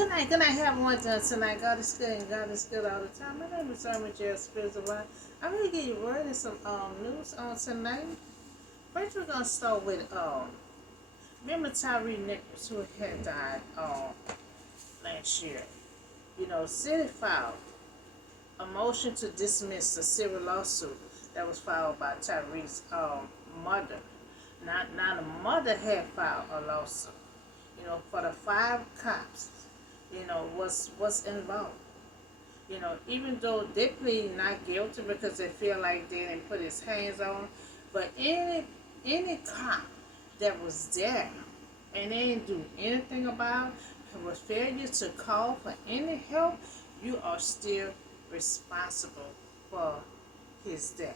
Good night. Have one done tonight. God is good and God is good all the time. My name is Armin Jail Spirits of Life. I'm going to give you a word and some news on tonight. First, we're going to start with, remember Tyre Nichols, who had died last year. City filed a motion to dismiss the civil lawsuit that was filed by Tyre's mother. Now, the mother had filed a lawsuit, for the 5 cops, what's involved. Even though they plead not guilty because they feel like they didn't put his hands on, but any cop that was there and they didn't do anything about it, was failure to call for any help, you are still responsible for his death.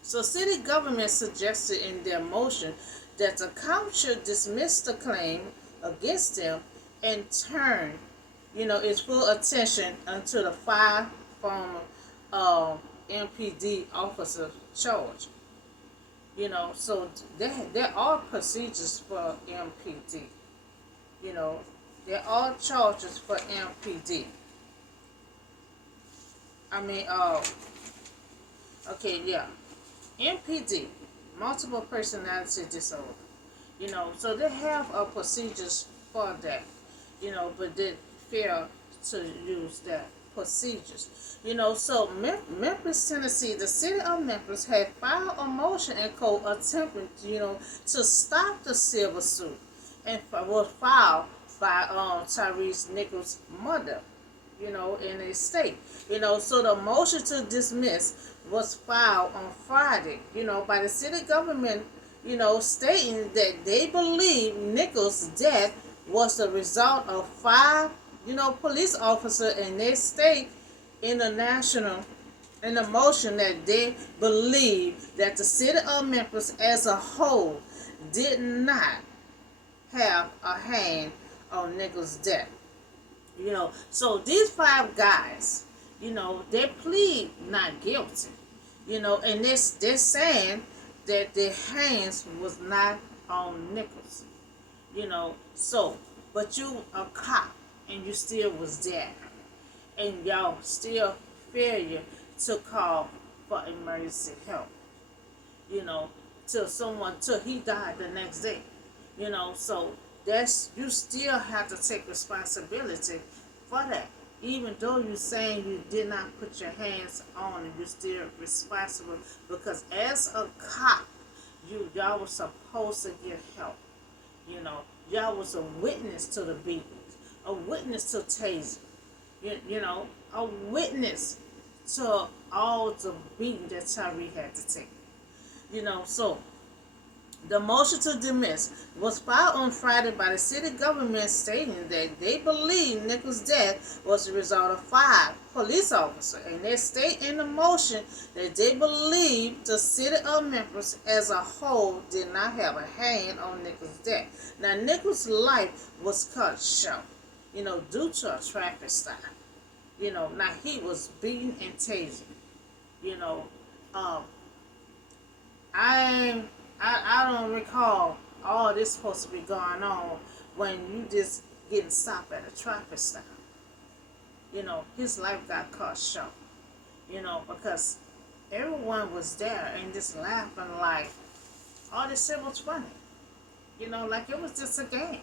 So city government suggested in their motion that the county should dismiss the claim against them and turn, its full attention unto the 5 former MPD officers charged. So there are procedures for MPD. There are charges for MPD. MPD, multiple personality disorder. So they have procedures for that. But they fail to use that procedures. So Memphis, Tennessee, the city of Memphis had filed a motion in court attempting, to stop the civil suit, and was filed by Tyre Nichols' mother, in a state. So the motion to dismiss was filed on Friday, by the city government, stating that they believe Nichols' death was the result of 5, police officers in their state in the motion that they believe that the city of Memphis as a whole did not have a hand on Nichols' death. So these 5 guys, they plead not guilty, and they're saying that their hands was not on Nichols, so, but you a cop and you still was there, and y'all still failure to call for emergency help, till he died the next day, so you still have to take responsibility for that. Even though you're saying you did not put your hands on it, you're still responsible, because as a cop, y'all was supposed to get help. Y'all was a witness to the beatings, a witness to tasing, a witness to all the beating that Tyre had to take. So the motion to dismiss was filed on Friday by the city government, stating that they believe Nichols' death was the result of 5 police officers, and they state in the motion that they believe the city of Memphis as a whole did not have a hand on Nichols' death. Now, Nichols' life was cut short, due to a traffic stop. Now he was beaten and tased. I don't recall all this supposed to be going on when you just getting stopped at a traffic stop. His life got cut short. Because everyone was there and just laughing like all this shit was funny. Like it was just a game.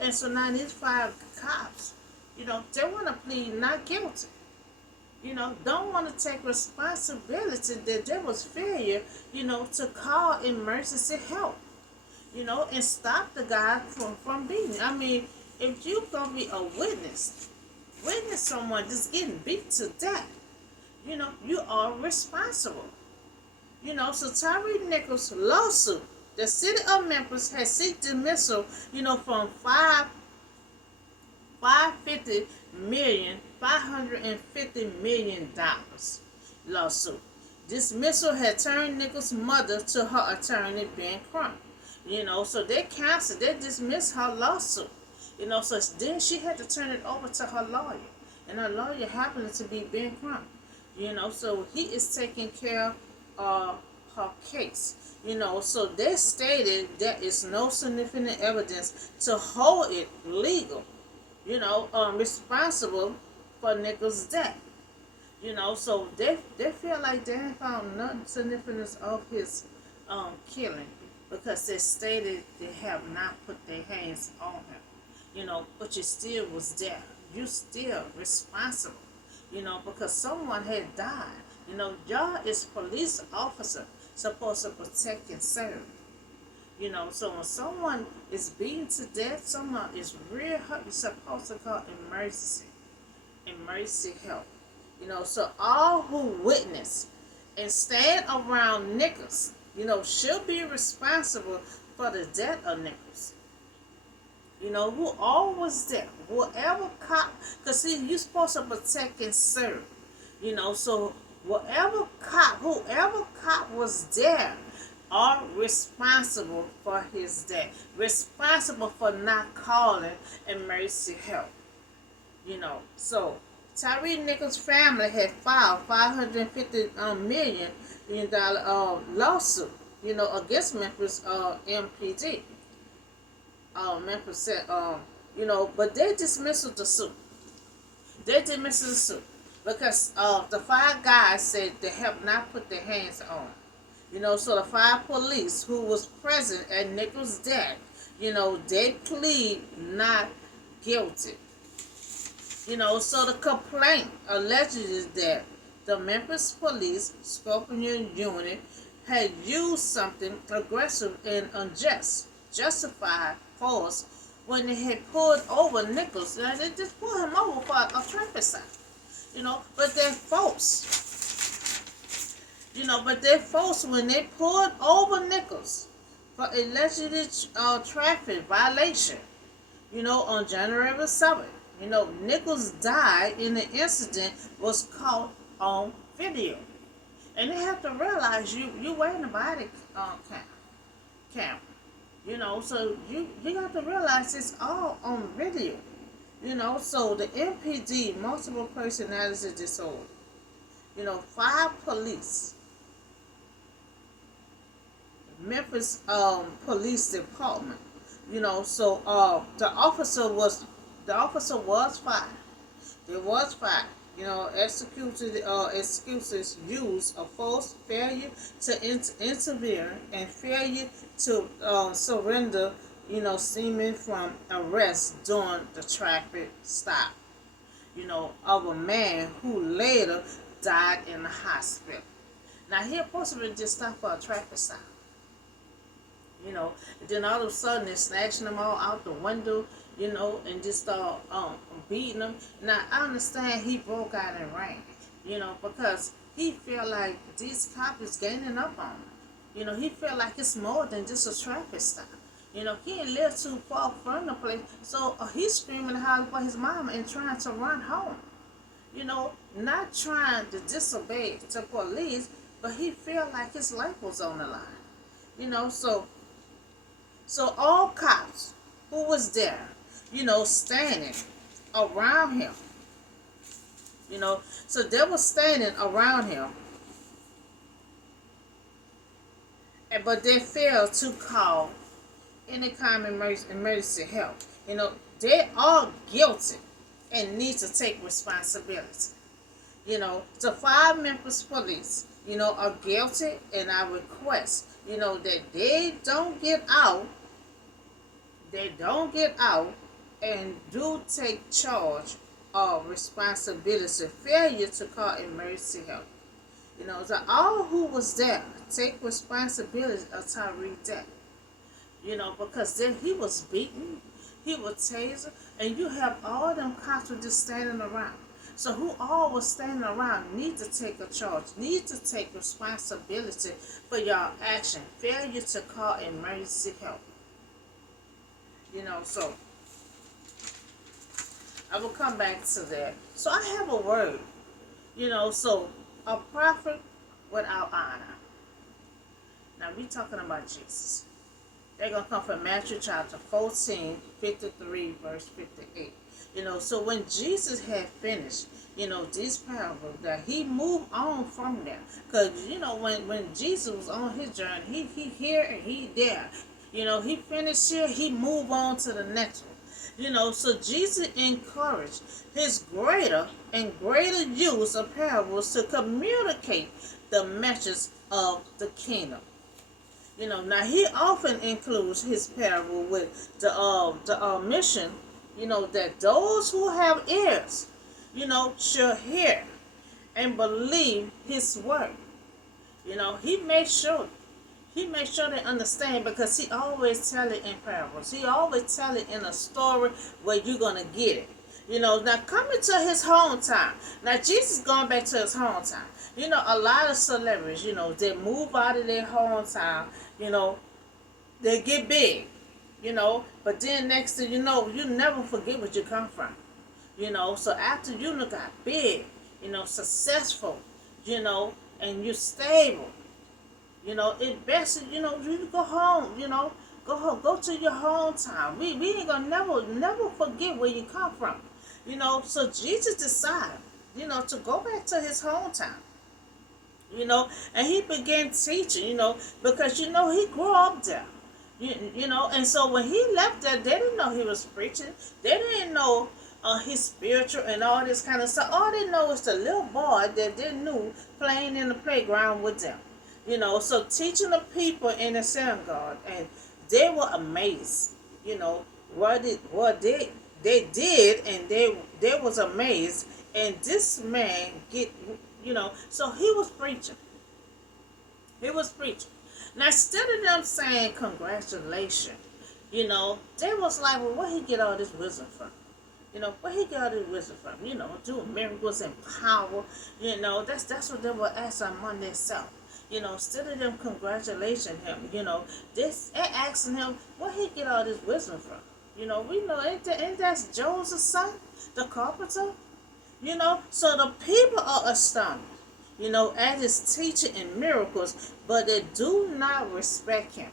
And so now these 5 cops, they want to plead not guilty. Don't want to take responsibility that there was failure, to call emergency help, and stop the guy from beating. If you gonna be a witness someone just getting beat to death, you are responsible. So Tyre Nichols' lawsuit, the city of Memphis has seek dismissal, from $550 lawsuit. Dismissal had turned Nichols' mother to her attorney, Ben Crump. So they dismissed her lawsuit. So then she had to turn it over to her lawyer. And her lawyer happened to be Ben Crump. So he is taking care of her case. So they stated there is no significant evidence to hold it legal, responsible for Nichols' death. So they feel like they ain't found nothing significant of his killing because they stated they have not put their hands on him. But you still was there. You still responsible. Because someone had died. Y'all is police officer supposed to protect and serve. So when someone is beaten to death, someone is real hurt, you're supposed to call emergency help. So all who witness and stand around Nichols, should be responsible for the death of Nichols. Who all was there, whatever cop, because see, you're supposed to protect and serve. So whoever cop was there are responsible for his death, responsible for not calling emergency help. So Tyre Nichols' family had filed $550 million lawsuit, against Memphis MPD. Memphis said, but they dismissed the suit. Because the five guys said they have not put their hands on him. So the five police who was present at Nichols' death, they plead not guilty. So the complaint alleges that the Memphis Police Scorpion Unit had used something aggressive and unjust, justified force when they had pulled over Nichols. Now, they just pulled him over for a traffic stop. But they're false. When they pulled over Nichols for alleged traffic violation, on January 7th. Nichols died in the incident was caught on video. And they have to realize you wearing a body cam. So you have to realize it's all on video. So the MPD, multiple personality disorder. 5 police. Memphis Police Department. So the officer was fired. They was fired. Excuses use of force, failure to intervene, and failure to surrender, stemming from arrest during the traffic stop, of a man who later died in the hospital. Now, he possibly just stopped for a traffic stop. And then all of a sudden they're snatching them all out the window, and just start beating them. Now, I understand he broke out in rage, because he feel like these cops is gaining up on him. He feel like it's more than just a traffic stop. He ain't live too far from the place, so he's screaming and hollering for his mama and trying to run home. Not trying to disobey the police, but he feel like his life was on the line. So all cops who was there, standing around him, so they were standing around him, but they failed to call any kind of emergency help. They are guilty and need to take responsibility. The 5 Memphis police, are guilty, and I request, that they don't get out and do take charge of responsibility, failure to call emergency help. So all who was there take responsibility of Tyre's death. Because then he was beaten, he was tasered, and you have all them cops just standing around. So who all was standing around need to take a charge, need to take responsibility for y'all action, failure to call emergency help. So I will come back to that. So I have a word, so a prophet without honor. Now we talking about Jesus. They're going to come from Matthew chapter 14, 53, verse 58. So when Jesus had finished, these parables, that he moved on from there. Because, when Jesus was on his journey, he here and he there. He finished here, he moved on to the next one. So Jesus encouraged his greater and greater use of parables to communicate the message of the kingdom. Now he often includes his parable with the mission, that those who have ears, should hear and believe his word. He makes sure they understand, because he always tell it in parables. He always tell it in a story where you're gonna get it. Now coming to his hometown. Now Jesus going back to his hometown. A lot of celebrities, they move out of their hometown, they get big, but then next thing you know, you never forget where you come from. So after you got big, successful, and you stable, it best, you go home, go home, go to your hometown. We ain't gonna never forget where you come from. So Jesus decided, to go back to his hometown. And he began teaching, because he grew up there. And so when he left there, they didn't know he was preaching. They didn't know his spiritual and all this kind of stuff. All they know is the little boy that they knew playing in the playground with them. So teaching the people in the synagogue, and they were amazed, what they did, and they was amazed. And this man so he was preaching. He was preaching. Now instead of them saying congratulations, they was like, well, where he get all this wisdom from? Where he get all this wisdom from? Doing miracles and power. That's what they were asking among themselves. Instead of them congratulating him, they asking him, where he get all this wisdom from? We know, ain't that Joseph's son, the carpenter? So the people are astonished, at his teaching and miracles, but they do not respect him.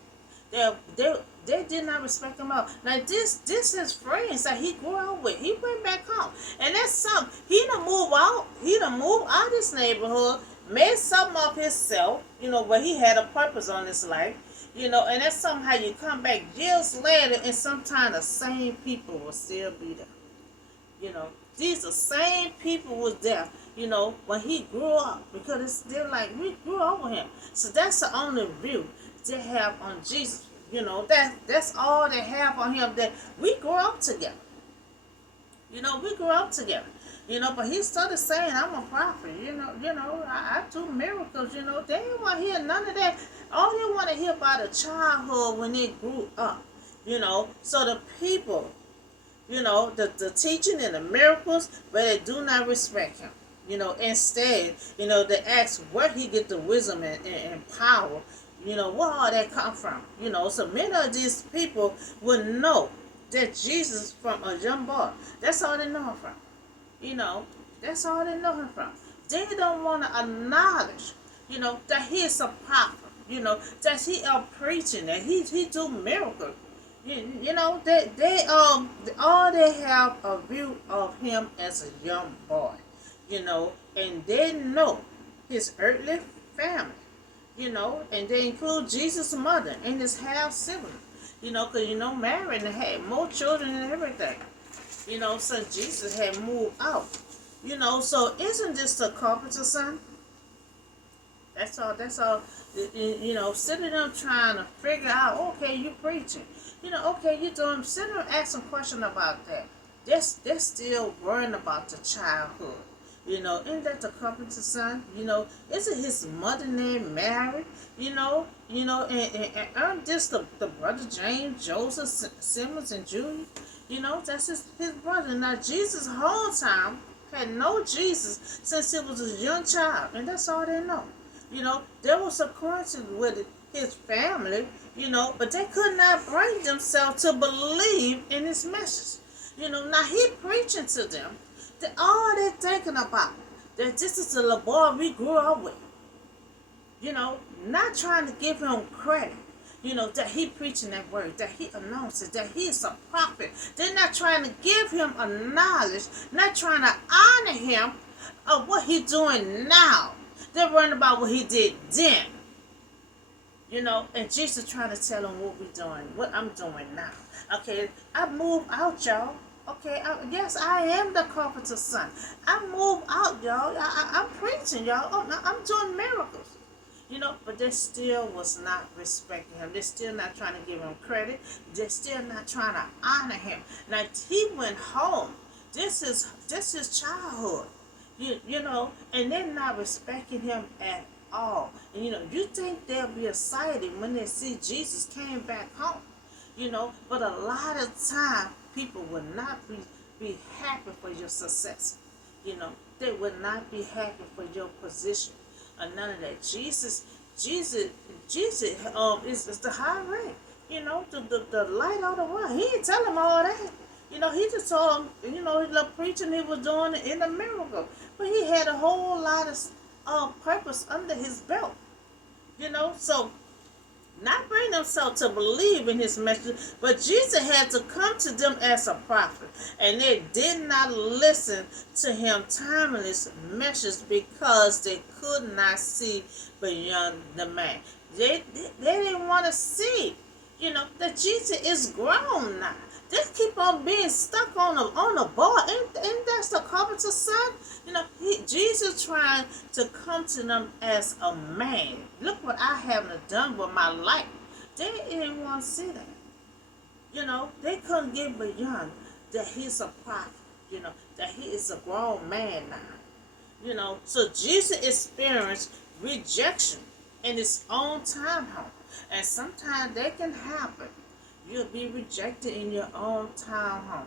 They did not respect him out. Now this is friends that he grew up with. He went back home, and that's something. He done move out. He done move out this neighborhood, made something of himself. Where he had a purpose on his life. And that's something how you come back years later, and sometimes the same people will still be there. These the same people was there, when he grew up, because it's still like we grew up with him. So that's the only view they have on Jesus. That's all they have on him, that we grew up together. We grew up together. But he started saying, I'm a prophet, I do miracles, they didn't want to hear none of that. All they want to hear about a childhood when they grew up, So the people, the teaching and the miracles, but they do not respect him. Instead, they ask where he get the wisdom and power, where all that come from. So many of these people will know that Jesus from a young boy. That's all they know him from. That's all they know him from. They don't want to acknowledge, that he is a prophet, that he are preaching, that he do miracles. They all they have a view of him as a young boy, and they know his earthly family, and they include Jesus' mother and his half sibling, because married and had more children and everything, so Jesus had moved out, so isn't this the carpenter's son? That's all. Sitting there trying to figure out, okay, you preaching. Okay, you doing, sitting there asking questions about that. They're still worrying about the childhood. Isn't that the carpenter's son? Isn't his mother named Mary? And aren't this the brother James, Joseph, Simmons, and Julie? That's his brother. Now, Jesus' whole time had known Jesus since he was a young child, and that's all they know. There was a coincidence with his family, but they could not bring themselves to believe in his message. Now he preaching to them that all they're thinking about, that this is the little boy we grew up with. Not trying to give him credit. That he preaching that word, that he announces, that he is a prophet. They're not trying to give him a knowledge, not trying to honor him of what he's doing now. They're worrying about what he did then. And Jesus trying to tell them what we're doing, what I'm doing now. Okay, I move out, y'all. Okay, yes, I am the carpenter's son. I move out, y'all. I'm preaching, y'all. Oh, I'm doing miracles. But they still was not respecting him. They're still not trying to give him credit. They're still not trying to honor him. Now he went home. This is childhood. And they're not respecting him at all. And you think they'll be excited when they see Jesus came back home. But a lot of time people will not be happy for your success. They will not be happy for your position. None of that. Jesus is the high rank. The light of the world. He didn't tell them all that. He just told him, the preaching he was doing in the miracle. But he had a whole lot of purpose under his belt. So not bring themselves to believe in his message, but Jesus had to come to them as a prophet, and they did not listen to him timeless message because they could not see beyond the man. They didn't want to see, that Jesus is grown now. They keep on being stuck on a bar. Ain't that's the carpenter's son? Jesus trying to come to them as a man. Look what I haven't done with my life. They didn't want to see that. They couldn't get beyond that he's a prophet. That he is a grown man now. So Jesus experienced rejection in his own time home. And sometimes that can happen. You'll be rejected in your own town home.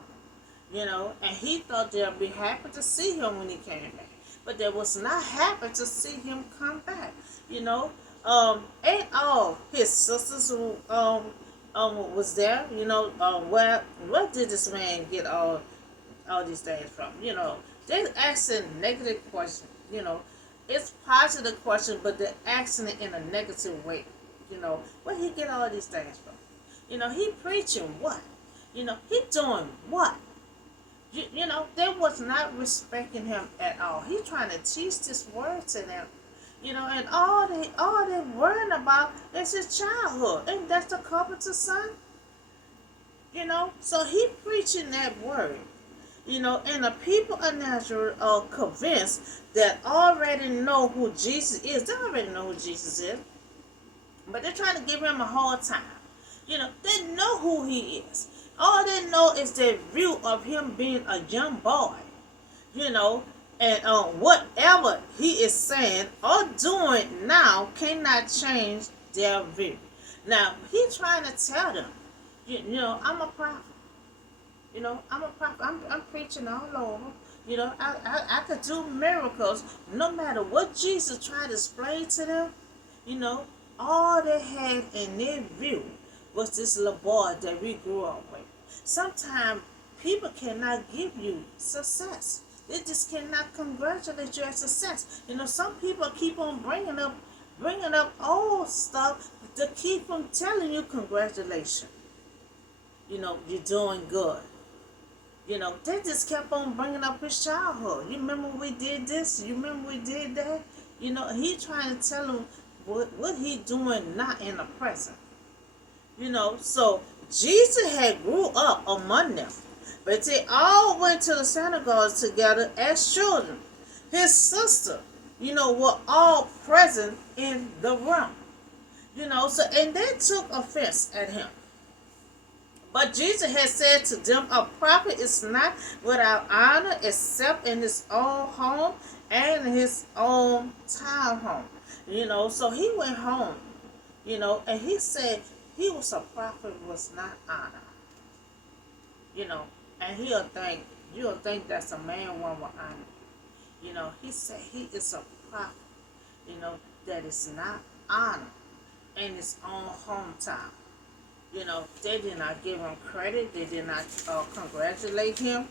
And he thought they'll be happy to see him when he came back. But they was not happy to see him come back. Ain't all his sisters who was there, where did this man get all these things from? They're asking negative questions, It's positive questions, but they're asking it in a negative way. Where he get all these things from? He preaching what? He doing what? They was not respecting him at all. He trying to teach this word to them. And all they worrying about is his childhood. And that's the carpenter's son. So he preaching that word. And the people are naturally convinced that already know who Jesus is. They already know who Jesus is. But they're trying to give him a hard time. They know who he is. All they know is their view of him being a young boy. And whatever he is saying or doing now cannot change their view. Now, he's trying to tell them, I'm a prophet. I'm a prophet. I'm preaching all over. I could do miracles no matter what Jesus tried to explain to them. All they had in their view was this little boy that we grew up with. Sometimes people cannot give you success. They just cannot congratulate you at success. Some people keep on bringing up old stuff to keep from telling you congratulations. You're doing good. They just kept on bringing up his childhood. You remember we did this? You remember we did that? He trying to tell them what he doing not in the present. So Jesus had grew up among them, but they all went to the synagogues together as children. His sister, were all present in the room. And they took offense at him. But Jesus had said to them, a prophet is not without honor except in his own home and his own town home. So he went home, and he said he was a prophet, was not honored. And you'll think that's a man one with honor. He said he is a prophet, that is not honored in his own hometown. They did not give him credit. They did not congratulate him.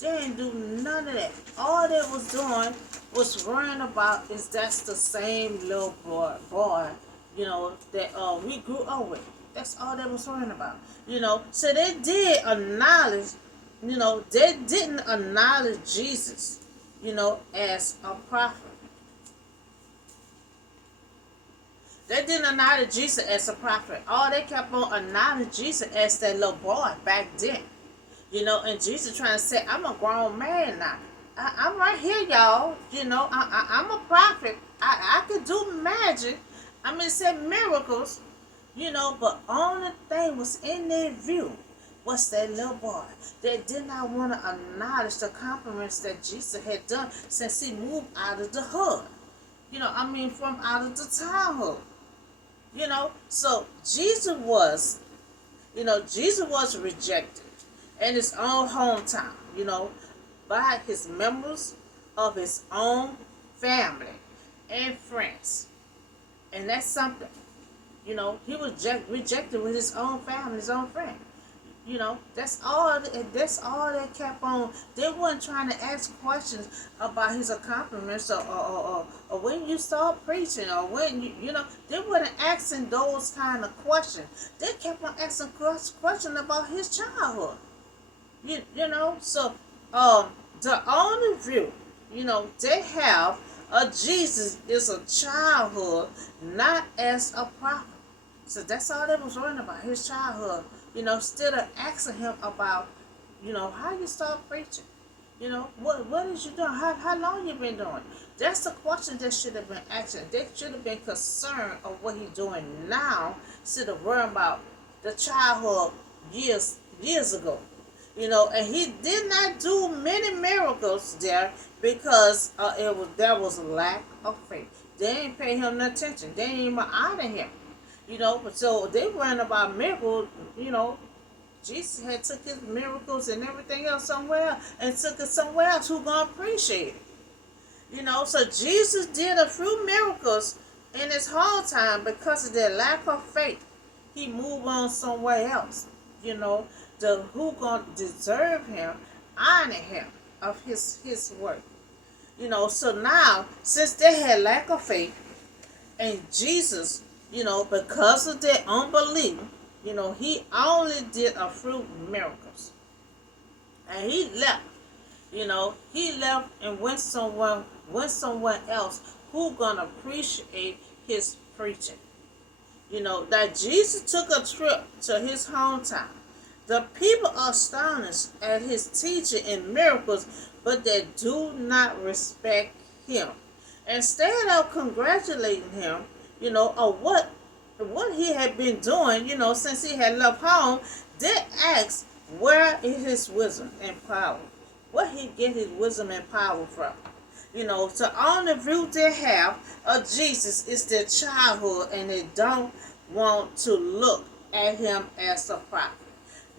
They didn't do none of that. All they was doing was worrying about that's the same little boy, that we grew up with. That's all they was worrying about. So they did acknowledge, they didn't acknowledge Jesus, as a prophet. They didn't acknowledge Jesus as a prophet. All they kept on acknowledging Jesus as that little boy back then. And Jesus trying to say, I'm a grown man now. I'm right here, y'all. I'm a prophet. I could do magic. I mean, say miracles. But only thing was in their view was that little boy. They did not want to acknowledge the compliments that Jesus had done since he moved out of the hood. From out of the childhood. So Jesus was rejected in his own hometown, by his members of his own family and friends. And that's something. He was rejected with his own family, his own friend. That's all. That's all they kept on. They weren't trying to ask questions about his accomplishments, or when you start preaching, or when they weren't asking those kind of questions. They kept on asking questions about his childhood. So the only view they have of Jesus is a childhood, not as a prophet. So that's all they was worrying about, his childhood. Instead of asking him about, how you start preaching. What is you doing? How long you been doing? That's the question that should have been asking. They should have been concerned of what he's doing now, instead of worrying about the childhood years ago. And he did not do many miracles there because there was a lack of faith. They ain't pay him no attention. They ain't even honor him. So they weren't about miracles. Jesus had took his miracles and everything else somewhere and took it somewhere else. Who gonna appreciate it? So Jesus did a few miracles in his whole time because of their lack of faith. He moved on somewhere else. The who gonna deserve him, honor him of his work. So now since they had lack of faith, and Jesus, because of their unbelief, he only did a few miracles. And he left. He left and went somewhere else who gonna appreciate his preaching. That Jesus took a trip to his hometown. The people are astonished at his teaching and miracles, but they do not respect him. Instead of congratulating him, on what he had been doing, since he had left home, they asked, where is his wisdom and power? Where he get his wisdom and power from? So on the view they have of Jesus is their childhood, and they don't want to look at him as a prophet.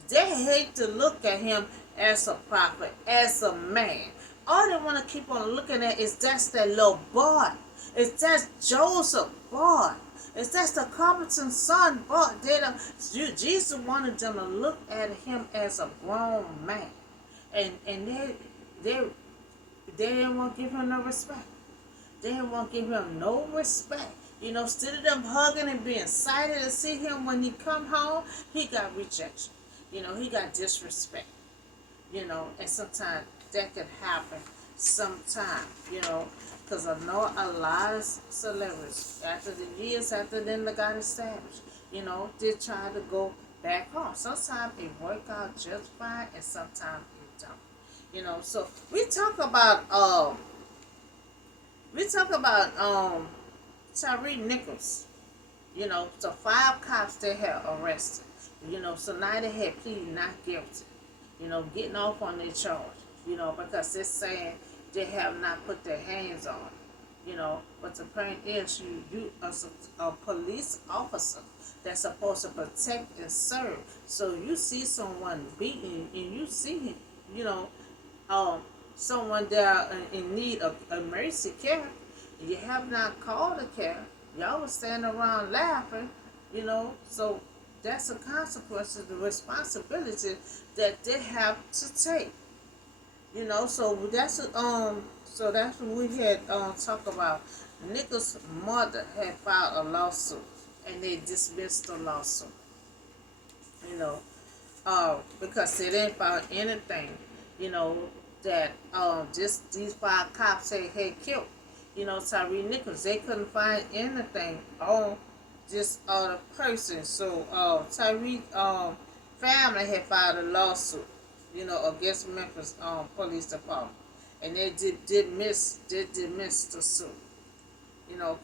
They hate to look at him as a prophet, as a man. All they want to keep on looking at is that's that little boy. It's that's Joseph boy. It's that's the carpenter's son boy. Jesus wanted them to look at him as a grown man. And they didn't want to give him no respect. They didn't want to give him no respect. Instead of them hugging and being excited to see him when he come home, he got rejection. He got disrespect. And sometimes that could happen sometime, because I know a lot of celebrities, after the years after them they got established, they try to go back home. Sometimes it work out just fine, and sometimes it don't. So we talk about Tyre Nichols. So 5 cops they had arrested. So now they had pleaded not guilty. Getting off on their charge. Because they're saying they have not put their hands on. But the point is, you as a police officer that's supposed to protect and serve. So you see someone beaten, and you see, someone there in need of emergency care. You have not called the care. Y'all was standing around laughing. So that's the consequences, the responsibility that they have to take. So that's what we had talk about. Nichols' mother had filed a lawsuit, and they dismissed the lawsuit. you know, because they didn't find anything, you know, that just these five cops had killed, Tyre Nichols. They couldn't find anything on this other person. So Tyre family had filed a lawsuit, against Memphis police department, and they dismiss the suit.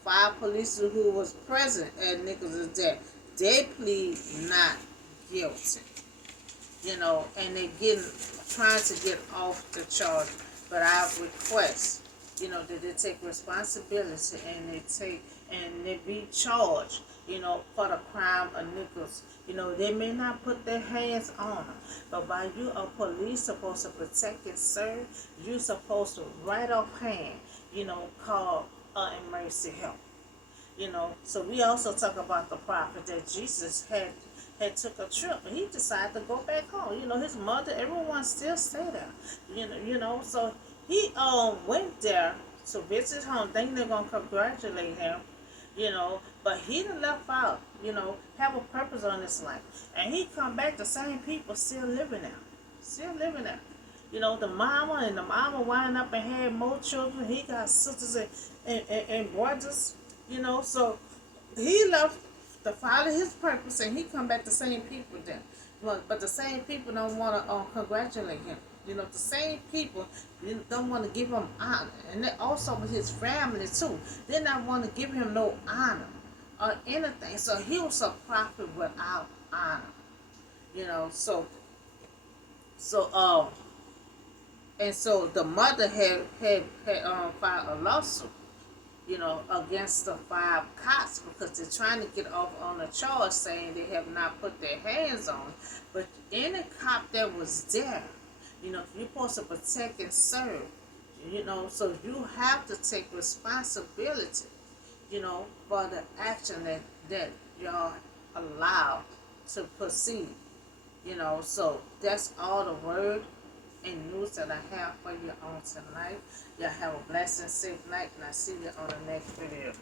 Five police who was present at Nichols' death, they plead not guilty, and they trying to get off the charge. But I request, that they take responsibility and they be charged, for the crime of Nichols. They may not put their hands on them, but by you a police supposed to protect and serve, you supposed to right off hand, call emergency help. So we also talk about the prophet that Jesus had took a trip and he decided to go back home. His mother, everyone still stay there. So he went there to visit home, thinking they're gonna congratulate him, but he done left out, have a purpose on his life. And he come back, the same people still living there. Still living there. The mama wind up and had more children. He got sisters and brothers, so he left to follow his purpose, and he come back the same people then. But the same people don't want to congratulate him. The same people don't want to give him honor, and they also with his family too. They not want to give him no honor or anything. So he was a prophet without honor. So and so the mother had filed a lawsuit, against the five cops because they're trying to get off on a charge saying they have not put their hands on. But any cop that was there, you're supposed to protect and serve, so you have to take responsibility, for the action that y'all allowed to proceed, so that's all the word and news that I have for you on tonight. Y'all have a blessed and safe night, and I see you on the next video.